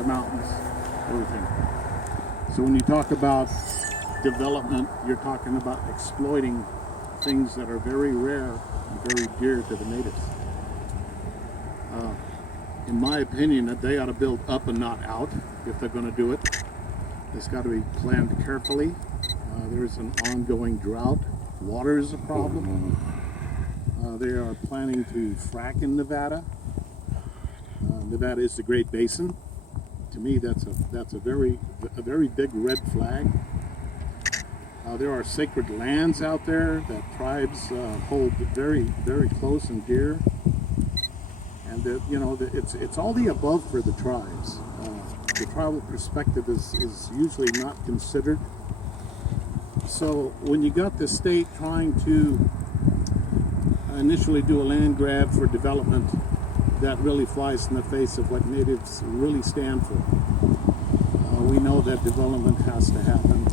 the mountains, everything. So when you talk about development, you're talking about exploiting things that are very rare and very dear to the natives. In my opinion, that they ought to build up and not out if they're going to do it. It's got to be planned carefully. There's an ongoing drought. Water is a problem. They are planning to frack in Nevada. Nevada is the Great Basin. To me, that's a very big red flag. There are sacred lands out there that tribes hold very, very close and dear. And it's all the above for the tribes. The tribal perspective is usually not considered. So when you got the state trying to initially do a land grab for development, that really flies in the face of what natives really stand for. We know that development has to happen,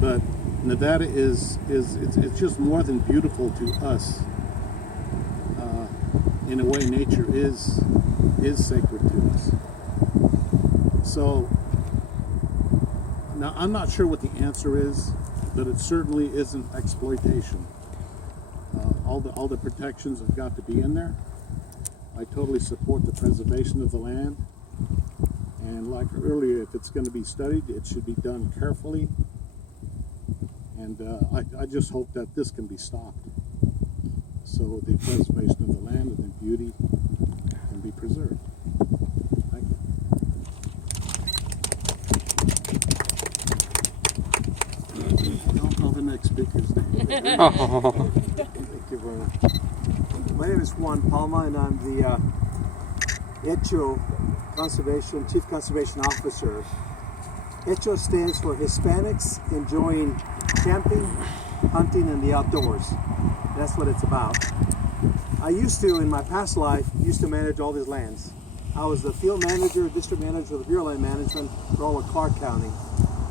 but Nevada it's just more than beautiful to us. In a way, nature is sacred to us. So now I'm not sure what the answer is, but it certainly isn't exploitation. All the protections have got to be in there. I totally support the preservation of the land. And like earlier, if it's going to be studied, it should be done carefully. And I just hope that this can be stopped, so the preservation of the land and the beauty can be preserved. Thank you. I don't know the next speaker's name. Thank you very much. My name is Juan Palma, and I'm the HECHO Chief Conservation Officer. HECHO stands for Hispanics Enjoying Camping, Hunting, and the Outdoors. That's what it's about. I used to, in my past life, manage all these lands. I was the field manager, district manager of the Bureau of Land Management for all of Clark County.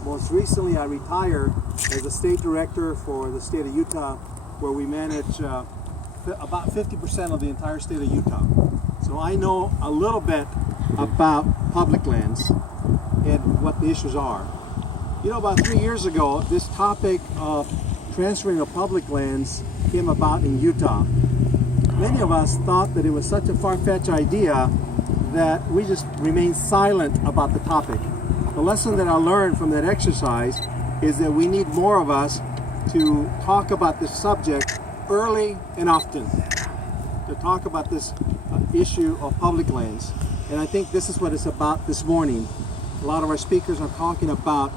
Most recently, I retired as the state director for the state of Utah, where we manage about 50% of the entire state of Utah. So I know a little bit about public lands and what the issues are. You know, about 3 years ago, this topic of transferring of public lands came about in Utah. Many of us thought that it was such a far-fetched idea that we just remained silent about the topic. The lesson that I learned from that exercise is that we need more of us to talk about this subject early and often, to talk about this issue of public lands. And I think this is what it's about this morning. A lot of our speakers are talking about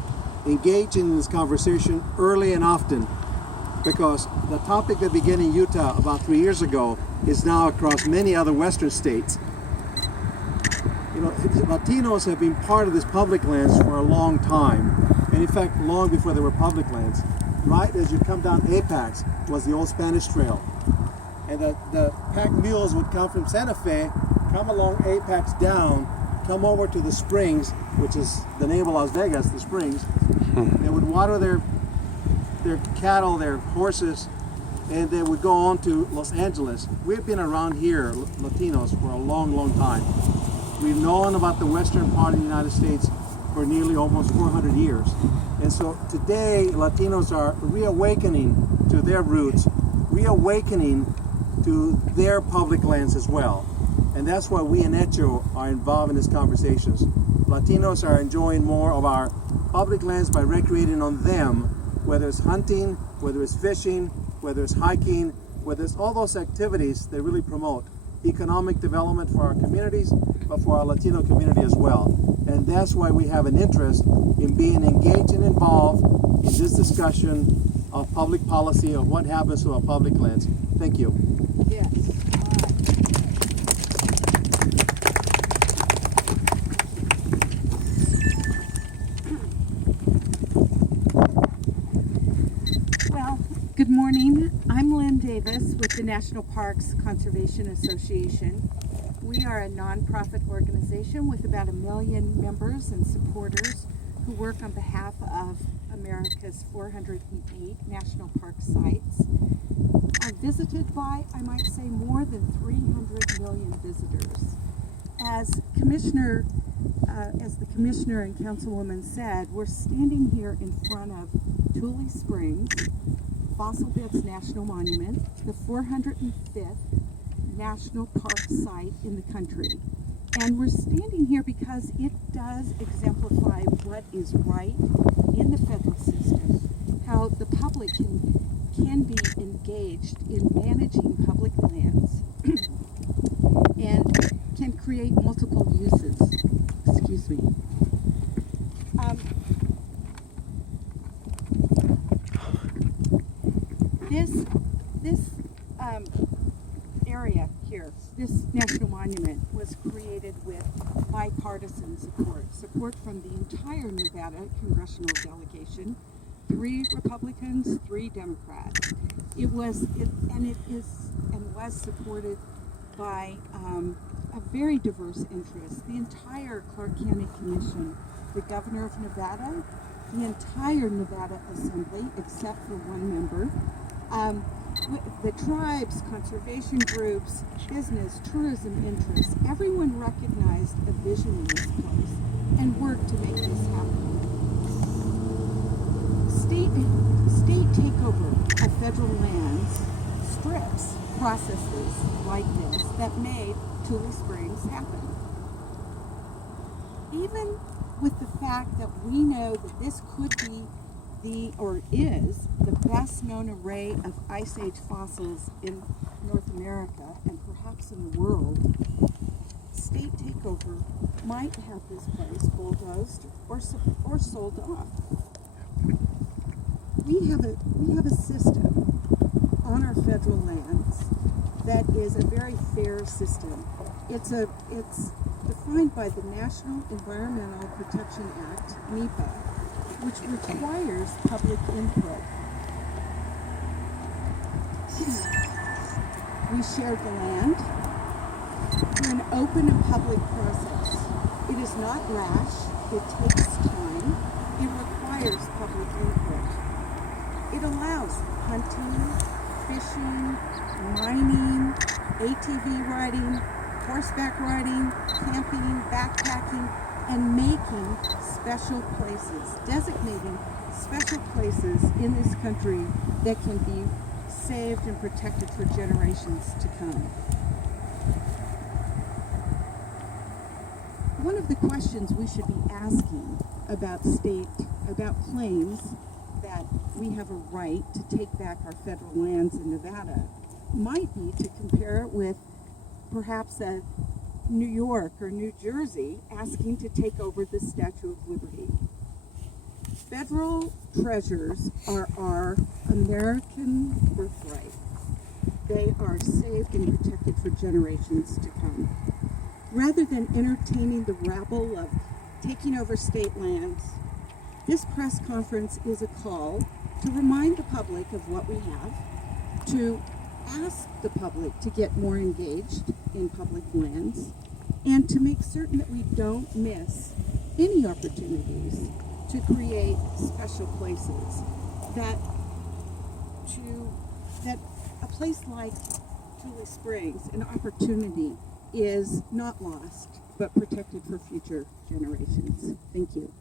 engaging in this conversation early and often, because the topic that began in Utah about 3 years ago is now across many other Western states. You know, Latinos have been part of this public lands for a long time, and in fact, long before there were public lands. Right as you come down Apex was the old Spanish Trail, and the pack mules would come from Santa Fe, come along Apex down, come over to the Springs, which is the name of Las Vegas, the Springs. They would water their cattle, their horses, and they would go on to Los Angeles. We've been around here, Latinos, for a long, long time. We've known about the western part of the United States for nearly almost 400 years. And so today, Latinos are reawakening to their roots, reawakening to their public lands as well. And that's why we in HECHO are involved in these conversations. Latinos are enjoying more of our public lands by recreating on them, whether it's hunting, whether it's fishing, whether it's hiking, whether it's all those activities that really promote economic development for our communities, but for our Latino community as well. And that's why we have an interest in being engaged and involved in this discussion of public policy, of what happens to our public lands. Thank you. Yes. Well, good morning. I'm Lynn Davis with the National Parks Conservation Association. We are a nonprofit organization with about 1 million members and supporters who work on behalf of America's 408 national park sites. Are visited by, I might say, more than 300 million visitors. As Commissioner as the commissioner and councilwoman said, we're standing here in front of Tule Springs, Fossil Beds National Monument, the 405th national park site in the country. And we're standing here because it does exemplify what is right in the federal system, how the public can be engaged in managing public lands and can create multiple uses. Excuse me. This area here, this national monument, was created with bipartisan support from the entire Nevada congressional delegation, 3 Republicans, 3 Democrats. It was supported by a very diverse interest. The entire Clark County Commission, the governor of Nevada, the entire Nevada Assembly, except for 1 member, the tribes, conservation groups, business, tourism interests, everyone recognized a vision in this place and worked to make this happen. State takeover of federal lands strips processes like this that made Tule Springs happen. Even with the fact that we know that this could be is the best known array of Ice Age fossils in North America and perhaps in the world, state takeover might have this place bulldozed or sold off. We have a system on our federal lands that is a very fair system. It's defined by the National Environmental Protection Act, NEPA, which requires public input. We shared the land through an open and public process. It is not rash, it takes time, it requires public input. It allows hunting, fishing, mining, ATV riding, horseback riding, camping, backpacking, and making special places, designating special places in this country that can be saved and protected for generations to come. One of the questions we should be asking about claims that we have a right to take back our federal lands in Nevada might be to compare it with perhaps a New York or New Jersey asking to take over the Statue of Liberty. Federal treasures are our American birthright. They are saved and protected for generations to come. Rather than entertaining the rabble of taking over state lands, this press conference is a call to remind the public of what we have, to ask the public to get more engaged in public lands, and to make certain that we don't miss any opportunities to create special places, that a place like Tule Springs, an opportunity, is not lost, but protected for future generations. Thank you.